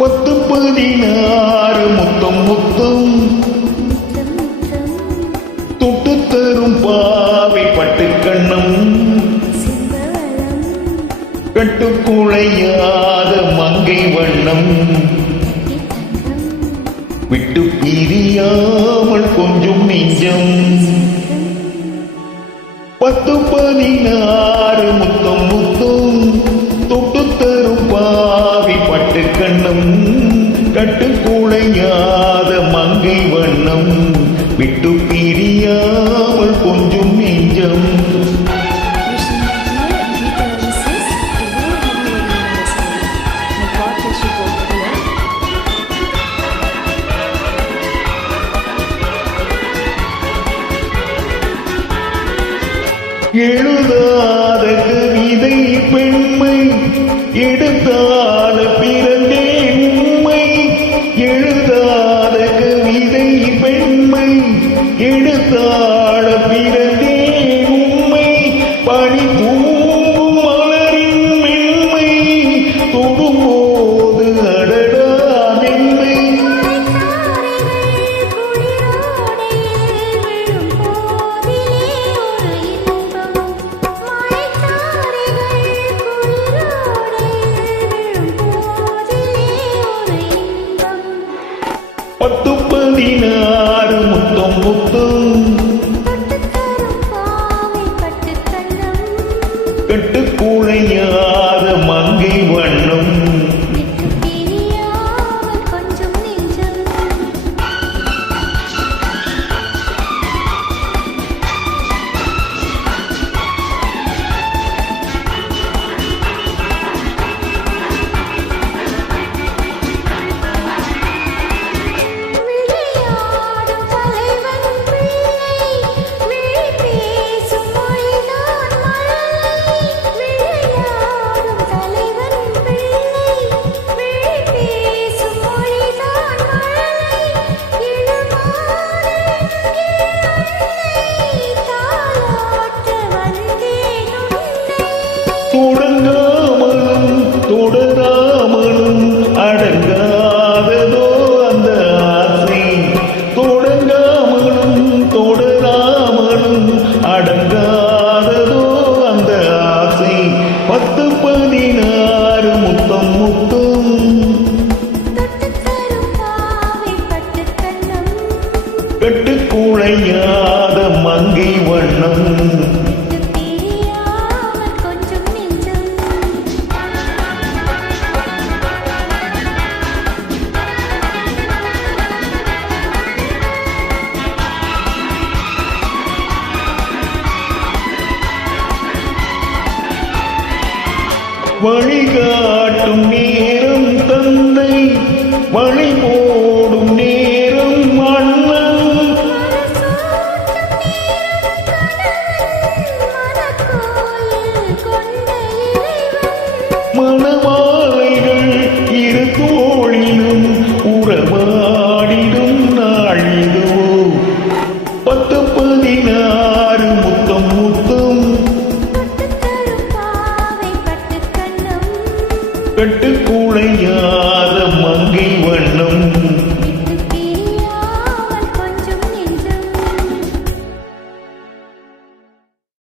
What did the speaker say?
பத்து பதினாறு முத்தம் முத்தம் தொட்டு தரும் பாவை பட்டு கண்ணம் கட்டுக்குழையாத மங்கை வண்ணம். விட்டு பிரியாமல் கொஞ்சம் நெஞ்சம். பத்து பதினாறு விட்டு பிரியாமல் கொஞ்சம் நெஞ்சம். எழுதாத கவிதை பெண்மை எடு எடுத்தால முத்தம் கட்டுக்கூழையா தொடங்காமலும் தொடராமலும் அடங்காததோ அந்த ஆசை தொடங்காமலும் தொடராமலும் அடங்காததோ அந்த ஆசை பத்து பதினாறு முத்தம் முத்தம் கட்டுக்குழையாத மங்கை வண்ணம் வழிகாட்டும் நேரம் தந்தை வழிபோ தொட்டு